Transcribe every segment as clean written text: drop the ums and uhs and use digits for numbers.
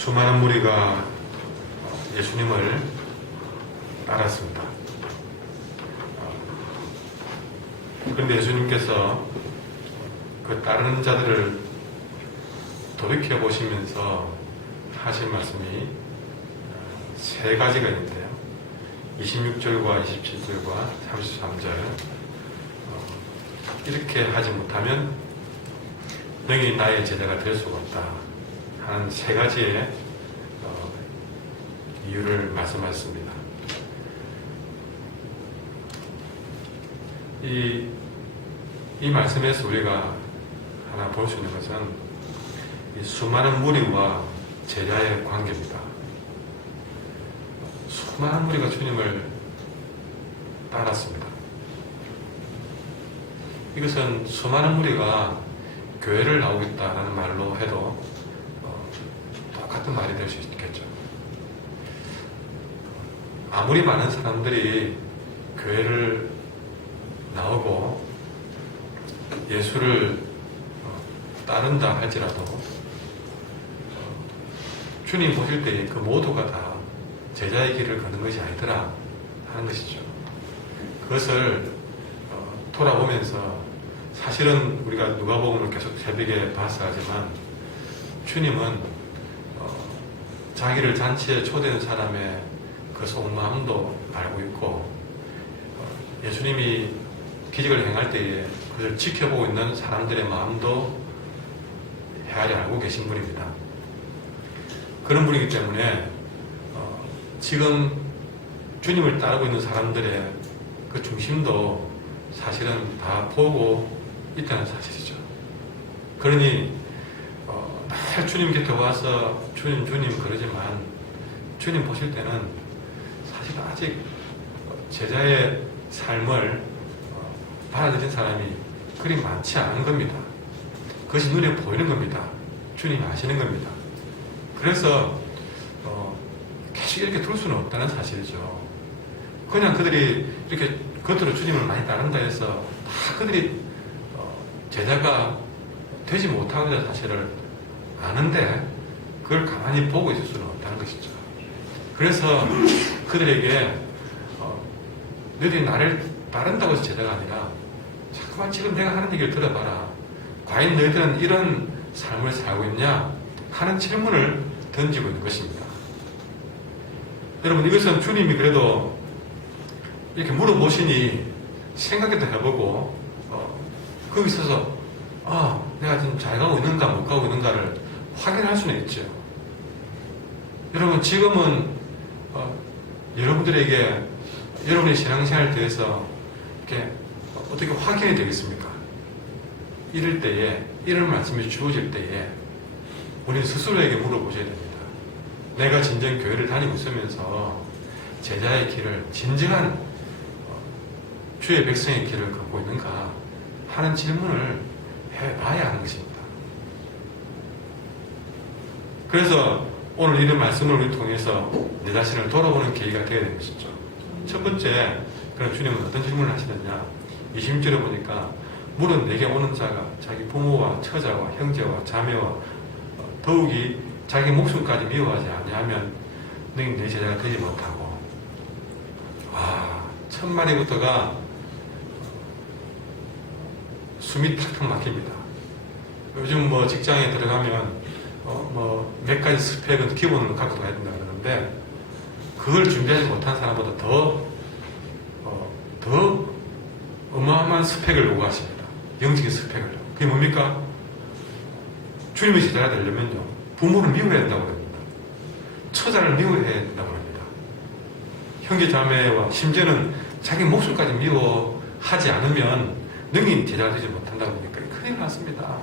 수많은 무리가 예수님을 따랐습니다. 그런데 예수님께서 그 따르는 자들을 돌이켜 보시면서 하신 말씀이 세 가지가 있는데요. 26절과 27절과 33절 이렇게 하지 못하면 너희 나의 제자가 될 수가 없다 하는 세 가지의 이유를 말씀하셨습니다. 이 말씀에서 우리가 하나 볼 수 있는 것은 이 수많은 무리와 제자의 관계입니다. 수많은 무리가 주님을 따랐습니다. 이것은 수많은 무리가 교회를 나오겠다라는 말로 해도 똑같은 말이 될 수 있겠죠. 아무리 많은 사람들이 교회를 나오고 예수를 따른다 할지라도 주님 보실 때 그 모두가 다 제자의 길을 걷는 것이 아니더라 하는 것이죠. 그것을 돌아보면서 사실은 우리가 누가복음을 계속 새벽에 봐서 하지만 주님은 자기를 잔치에 초대한 사람의 그 속마음도 알고 있고 예수님이 기적을 행할 때에 그를 지켜보고 있는 사람들의 마음도 헤아려 알고 계신 분입니다. 그런 분이기 때문에 지금 주님을 따르고 있는 사람들의 그 중심도 사실은 다 보고 있다는 사실이죠. 그러니 늘 주님 곁에 와서 주님 그러지만 주님 보실 때는 사실 아직 제자의 삶을 받아들인 사람이 그리 많지 않은 겁니다. 그것이 눈에 보이는 겁니다. 주님이 아시는 겁니다. 그래서 계속 이렇게 둘 수는 없다는 사실이죠. 그냥 그들이 이렇게 겉으로 주님을 많이 따른다 해서 다 그들이 제자가 되지 못하는 사실을 아는데 그걸 가만히 보고 있을 수는 없다는 것이죠. 그래서 그들에게 너희들이 나를 따른다고 해서 제자가 아니라 자꾸만 지금 내가 하는 얘기를 들어봐라. 과연 너희들은 이런 삶을 살고 있냐 하는 질문을 던지고 있는 것입니다. 여러분, 이것은 주님이 그래도 이렇게 물어보시니 생각도 해보고 거기 서서 내가 지금 잘 가고 있는가 못 가고 있는가를 확인할 수는 있죠. 여러분, 지금은 여러분들에게 여러분의 신앙생활에 대해서 이렇게 어떻게 확인이 되겠습니까? 이럴 때에, 이런 말씀이 주어질 때에 우리는 스스로에게 물어보셔야 됩니다. 내가 진정 교회를 다니고 있으면서 제자의 길을, 진정한 주의 백성의 길을 걷고 있는가 하는 질문을 해봐야 하는 것입니다. 그래서 오늘 이런 말씀을 우리 통해서 내 자신을 돌아보는 계기가 되어야 되는 것이죠. 첫 번째, 그럼 주님은 어떤 질문을 하시느냐? 20절에 보니까 물은 내게 오는 자가 자기 부모와 처자와 형제와 자매와 더욱이 자기 목숨까지 미워하지 아니하면 너희 내 제자가 되지 못하고, 첫 마디부터가 숨이 탁탁 막힙니다. 요즘 직장에 들어가면 몇 가지 스펙은 기본으로 갖고 가야 된다 그러는데 그걸 준비하지 못한 사람보다 더 어마어마한 스펙을 요구하십니다. 영적인 스펙을. 그게 뭡니까? 주님의 제자가 되려면요, 부모를 미워해야 된다고 합니다. 처자를 미워해야 된다고 합니다. 형제 자매와 심지어는 자기 목숨까지 미워하지 않으면 능히 제자가 되지 못한다고 하니까 큰일 났습니다.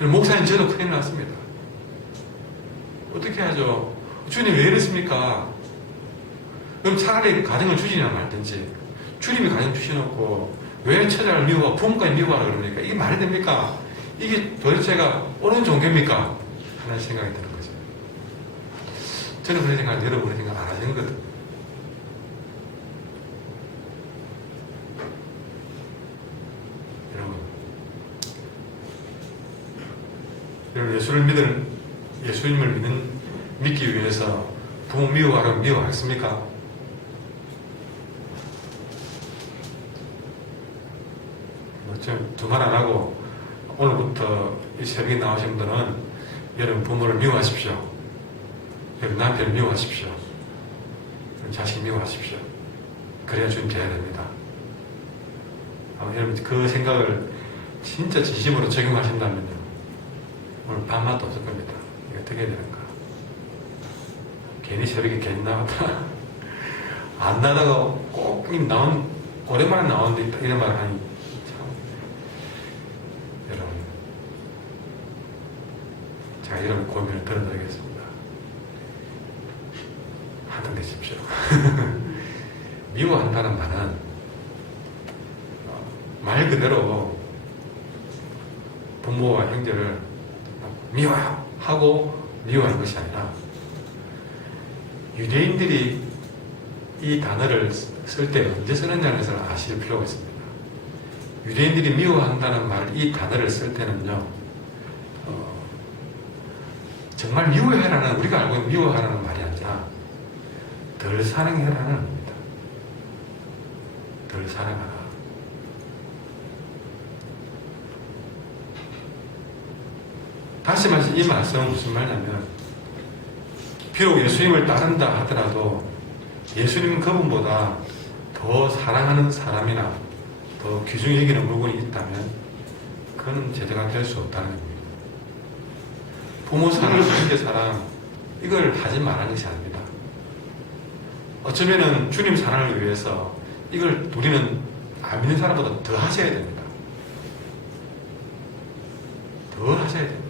목사님, 저도 큰일 났습니다. 어떻게 하죠? 주님 왜 이러십니까? 그럼 차라리 가정을 주시냐 말든지, 주님이 가정 주셔놓고 왜 처자를 미워하고 부모까지 미워하라 그럽니까? 이게 말이 됩니까? 이게 도대체가 어느 종교입니까? 하는 생각이 드는 거죠. 저는 그런 생각, 여러분의 생각 안 하시는 거거든요. 여러분, 예수님을 믿는 믿기 위해서 부모 미워하려면 미워하겠습니까? 두말 안 하고 오늘부터 이 새벽에 나오신 분들은 여러분 부모를 미워하십시오. 여러분 남편을 미워하십시오. 여러분 자식 미워하십시오. 그래야 주님 돼야 됩니다. 여러분 그 생각을 진짜 진심으로 적용하신다면요, 오늘 밤맛도 없을 겁니다. 이게 어떻게 해야 되는가? 괜히 새벽에 괜히 나왔다. 안 나다가 꼭 나온, 오랜만에 나오는데 이런 말을 하니 참. 여러분, 제가 이런 고민을 들어드리겠습니다. 하던 되십시오. 미워한다는 말은 말 그대로 부모와 형제를 미워요 하고 미워하는 것이 아니라, 유대인들이 이 단어를 쓸 때 언제 쓰느냐는 것을 아실 필요가 있습니다. 유대인들이 미워한다는 말, 이 단어를 쓸 때는요, 정말 미워해라는, 우리가 알고 있는 미워하라는 말이 아니라 덜 사랑해라는 겁니다. 덜 사랑하라. 다시 말해서 이 말씀은 무슨 말이냐면, 비록 예수님을 따른다 하더라도 예수님은 그분보다 더 사랑하는 사람이나 더 귀중히 여기는 물건이 있다면 그는 제자가 될 수 없다는 겁니다. 부모 사랑, 형제 사랑, 이걸 하지 말라는 것이 아닙니다. 어쩌면은 주님 사랑을 위해서 이걸 우리는 안 믿는 사람보다 더 하셔야 됩니다. 더 하셔야 됩니다.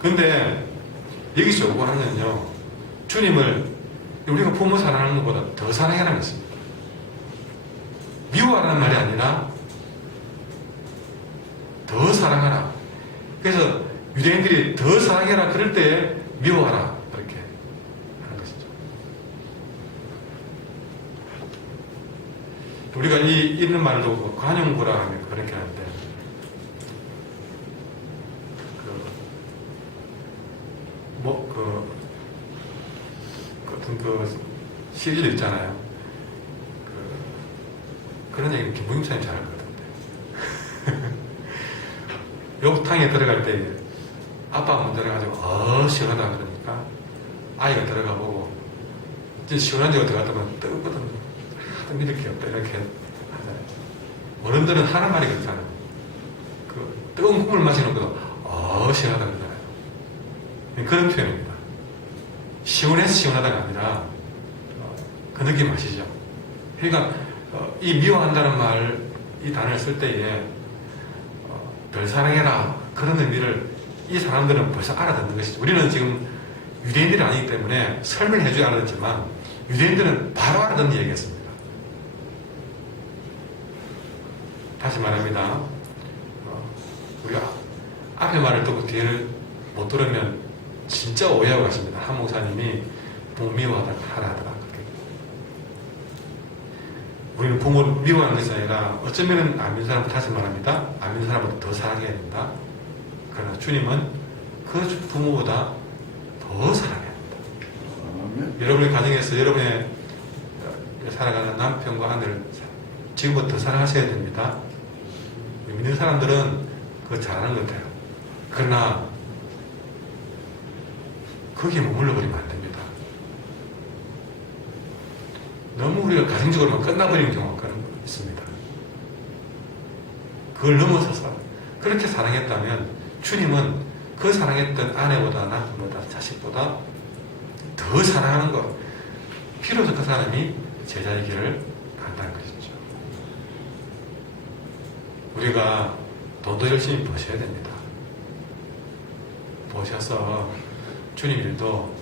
근데 여기서 요구하는 건요, 주님을 우리가 부모 사랑하는 것보다 더 사랑해라는 것입니다. 미워하라는 말이 아니라 더 사랑하라. 그래서 유대인들이 더 사랑해라 그럴 때 미워하라 그렇게 하는 것이죠. 우리가 있는 말로 관용구라 하면 그렇게 하는데, 그 시리즈 있잖아요. 그런 얘기는 김부임 목사님 잘할 것 같은데. 욕탕에 들어갈 때 아빠가 먼저 들어가지고 시원하다 그러니까 아이가 들어가 보고 이제 시원한 데가 들어갔다면 뜨겁거든. 하여튼 이렇게 없다 이렇게 하잖아요. 어른들은 하는 말이 그렇잖아요. 그 뜨거운 국물 마시는 것도 시원하다 그러잖아요. 그런 표현입니다. 시원해서 시원하다가 아니라 그 느낌 아시죠? 그러니까 이 미워한다는 말, 이 단어를 쓸 때에 덜 사랑해라 그런 의미를 이 사람들은 벌써 알아듣는 것이죠. 우리는 지금 유대인들이 아니기 때문에 설명을 해줘야 알았지만 유대인들은 바로 알아듣는 얘기였습니다. 다시 말합니다. 우리가 앞에 말을 듣고 뒤를 못 들으면 진짜 오해하고 가십니다. 한 목사님이 부모 미워하라 하더라. 우리는 부모를 미워하는 것이 아니라 어쩌면 안 믿는 사람은 다시 말합니다. 안 믿는 사람보다 더 사랑해야 된다. 그러나 주님은 그 부모보다 더 사랑해야 된다. 여러분의 가정에서 여러분의 살아가는 남편과 아내를 지금부터 더 사랑하셔야 됩니다. 믿는 사람들은 그거 잘하는 것 같아요. 그러나 거기에 머물러 버리면 안 됩니다. 너무 우리가 가정적으로만 끝나버리는 경우가 있습니다. 그걸 넘어서서 그렇게 사랑했다면 주님은 그 사랑했던 아내보다 남편보다 자식보다 더 사랑하는 것, 비로소 그 사람이 제자의 길을 간다는 것이죠. 우리가 돈도 열심히 버셔야 됩니다. 버셔서 주님 일도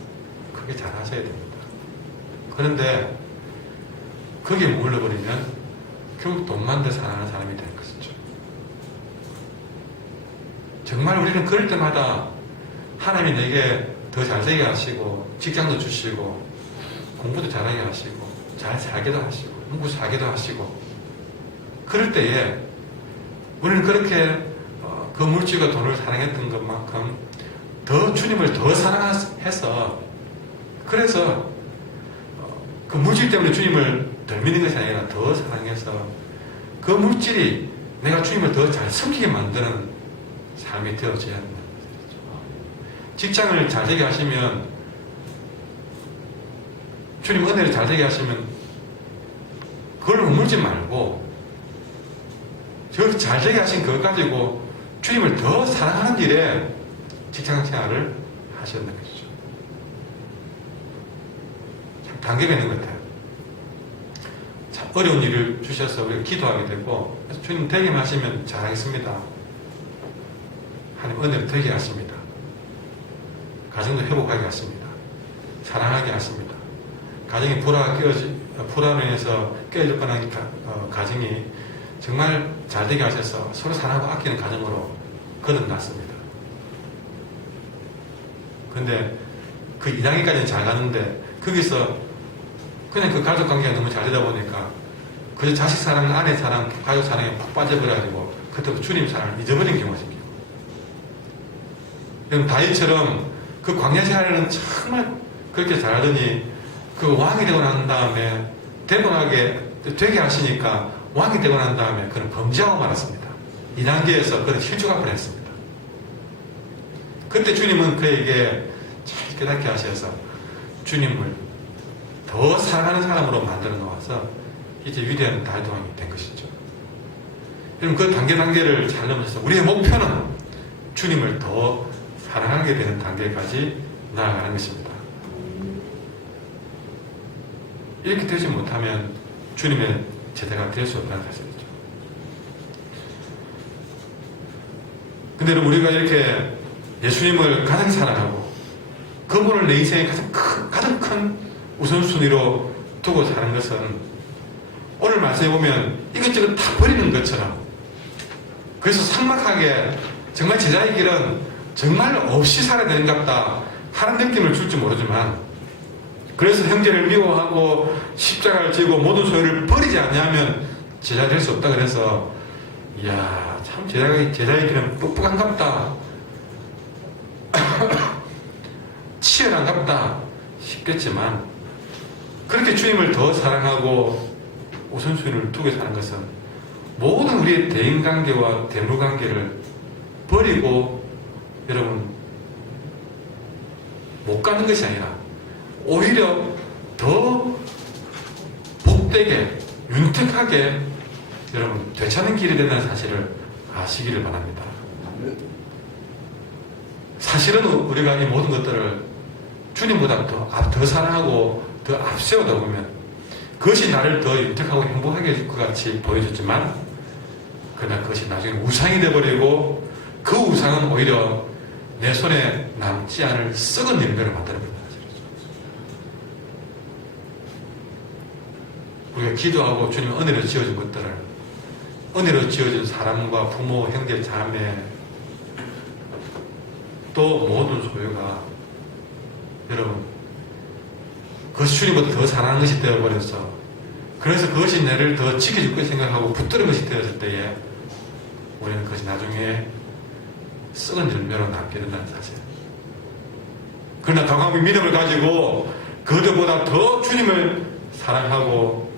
크게 잘 하셔야 됩니다. 그런데 거기에 머물러버리면 결국 돈만 더 사랑하는 사람이 되는 것이죠. 정말 우리는 그럴 때마다 하나님이 내게 더 잘되게 하시고 직장도 주시고 공부도 잘하게 하시고 잘 살게도 하시고 공부 살게도 하시고 그럴 때에 우리는 그렇게 그 물질과 돈을 사랑했던 것만큼 더 주님을 더 사랑해서 그래서 그 물질 때문에 주님을 덜 믿는 것이 아니라 더 사랑해서 그 물질이 내가 주님을 더 잘 섬기게 만드는 삶이 되어져야 한다. 직장을 잘 되게 하시면 주님 은혜를 잘 되게 하시면 그걸 머물지 말고 저 잘 되게 하신 그것 가지고 주님을 더 사랑하는 일에 직장 생활을 하셔야 되는 것이죠. 참 단계가 있는 것 같아요. 참 어려운 일을 주셔서 우리가 기도하게 되고 주님 되게만 하시면 잘하겠습니다. 하나님 은혜를 되게 하십니다. 가정도 회복하게 하십니다. 사랑하게 하십니다. 가정이 불화로 인해서 깨어질 뻔한 가정이 정말 잘 되게 하셔서 서로 사랑하고 아끼는 가정으로 거듭났습니다. 그런데 그 2단계까지는 잘 가는데 거기서 그냥 그 가족 관계가 너무 잘 되다 보니까 그 자식 사랑, 아내 사랑, 가족 사랑에 푹 빠져버려가지고 그때부터 주님 사랑을 잊어버린 경우가 생기고 그럼 다윗처럼 그 광야 생활에는 정말 그렇게 잘하더니 그 왕이 되고 난 다음에 되게 하시니까 왕이 되고 난 다음에 그는 범죄하고 말았습니다. 2단계에서 그는 실족할 뻔했습니다. 그때 주님은 그에게 잘 깨닫게 하셔서 주님을 더 사랑하는 사람으로 만들어 놓아서 이제 위대한 다윗 왕이 된 것이죠. 그럼 그 단계를 잘 넘어서서 우리의 목표는 주님을 더 사랑하게 되는 단계까지 나아가는 것입니다. 이렇게 되지 못하면 주님의 제자가 될 수 없다는 사실이죠. 근데 우리가 이렇게 예수님을 가장 사랑하고 그분을 내 인생의 가장 큰 우선순위로 두고 사는 것은 오늘 말씀해 보면 이것저것 다 버리는 것처럼 그래서 삭막하게 정말 제자의 길은 정말 없이 살아야 되는 것 같다 하는 느낌을 줄지 모르지만 그래서 형제를 미워하고 십자가를 지고 모든 소유를 버리지 않냐면 제자 될 수 없다 그래서 이야 참 제자의 길은 뻑뻑한갑다 치열한갑다 싶겠지만 그렇게 주님을 더 사랑하고 우선순위를 두게 사는 것은 모든 우리의 대인관계와 대물관계를 버리고 여러분 못 가는 것이 아니라 오히려 더 복되게 윤택하게 여러분 되찾는 길이 된다는 사실을 아시기를 바랍니다. 사실은 우리가 이 모든 것들을 주님보다 더 사랑하고 더 앞세우다 보면 그것이 나를 더 윤택하고 행복하게 해줄 것 같이 보여줬지만 그러나 그것이 나중에 우상이 되어버리고 그 우상은 오히려 내 손에 남지 않을 썩은 열매를 만들어버린다. 우리가 기도하고 주님 은혜로 지어진 것들을 은혜로 지어진 사람과 부모, 형제, 자매 또 모든 소유가 여러분 그것이 주님보다 더 사랑하는 것이 되어버려서 그래서 그것이 나를 더 지켜줄 것 생각하고 붙드는 것이 되었을 때에 우리는 그것이 나중에 썩은 열매로 남게 된다는 사실. 그러나 강함의 믿음을 가지고 그들보다 더 주님을 사랑하고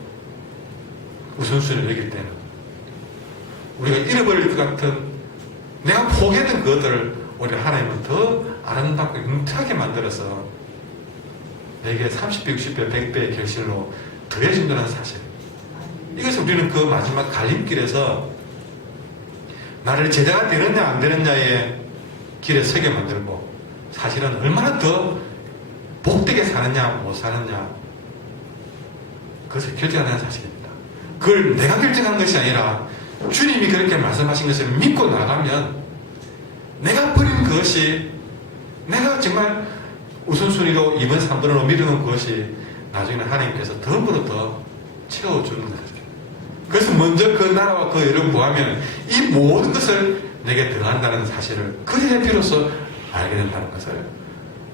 우선순위를 여길 때는 우리가 잃어버릴 것 같은 내가 포기했던 그것들을 우리 하나님은 더 아름답고 윤택하게 만들어서 내게 30배, 60배, 100배의 결실로 더해준다는 사실. 이것을 우리는 그 마지막 갈림길에서 나를 제자가 되느냐 안 되느냐의 길에 서게 만들고 사실은 얼마나 더 복되게 사느냐 못 사느냐 그것을 결정하는 사실입니다. 그걸 내가 결정한 것이 아니라 주님이 그렇게 말씀하신 것을 믿고 나가면 내가 버린 그것이 내가 정말 우선순위로 2번, 3번으로 밀어놓은 그것이 나중에는 하나님께서 덤으로 더 채워주는 것이죠. 그래서 먼저 그 나라와 그 의를 구하면 이 모든 것을 내게 더한다는 사실을 그래야 비로소 알게 된다는 것을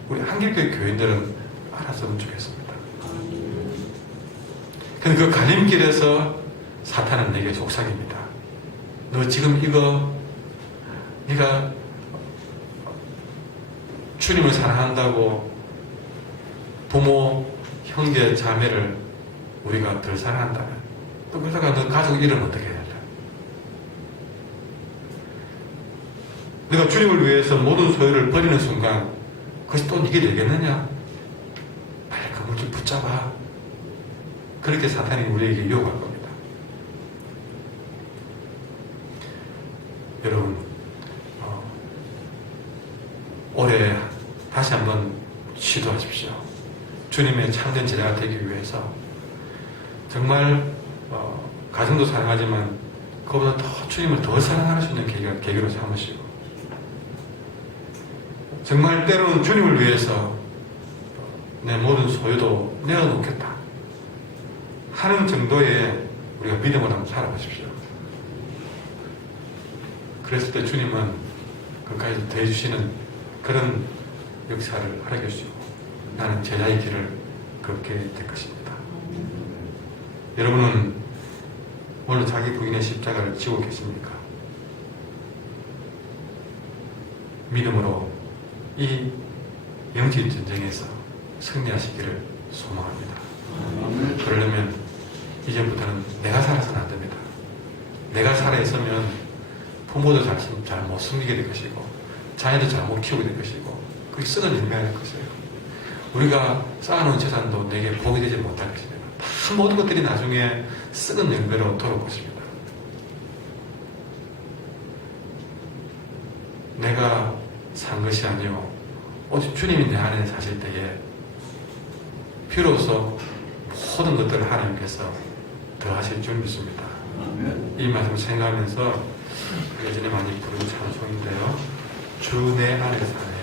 우리 한길교회 교인들은 알았으면 좋겠습니다. 근데 그 갈림길에서 사탄은 내게 속삭입니다. 너 지금 이거 네가 주님을 사랑한다고 부모, 형제, 자매를 우리가 덜 사랑한다면 또 그러다가 너 가족 일은 어떻게 해야 돼? 내가 주님을 위해서 모든 소유를 버리는 순간 그것이 또 이게 되겠느냐? 빨리 그걸 좀 붙잡아. 그렇게 사탄이 우리에게 유혹할 겁니다. 여러분, 올해 다시 한번 시도하십시오. 주님의 참된 제자가 되기 위해서 정말 가정도 사랑하지만 그보다 더 주님을 더 사랑할 수 있는 계기로 삼으시고 정말 때로는 주님을 위해서 내 모든 소유도 내어놓겠다 하는 정도의 우리가 믿음을 한번 살아보십시오. 그랬을 때 주님은 그까지 더해주시는 그런 역사를 하게 해주시고 나는 제자의 길을 걷게 될 것입니다. 여러분은 오늘 자기 부인의 십자가를 지고 계십니까? 믿음으로 이 영적인 전쟁에서 승리하시기를 소망합니다. 그러려면 이제부터는 내가 살아서는 안 됩니다. 내가 살아있으면 부모도 잘 못 숨기게 될 것이고 자녀도 잘 못 키우게 될 것이고 그게 썩은 열매가 될 것이에요. 우리가 쌓아놓은 재산도 내게 복이 되지 못할 것입니다. 다 모든 것들이 나중에 썩은 열매로 돌아올 것입니다. 내가 산 것이 아니요 오직 주님이 내 안에 사실 때에 비로소 모든 것들을 하나님께서 더하실 줄 믿습니다. 이 말씀을 생각하면서 예전에 많이 부른 찬송인데요. 주 내 안에 사네.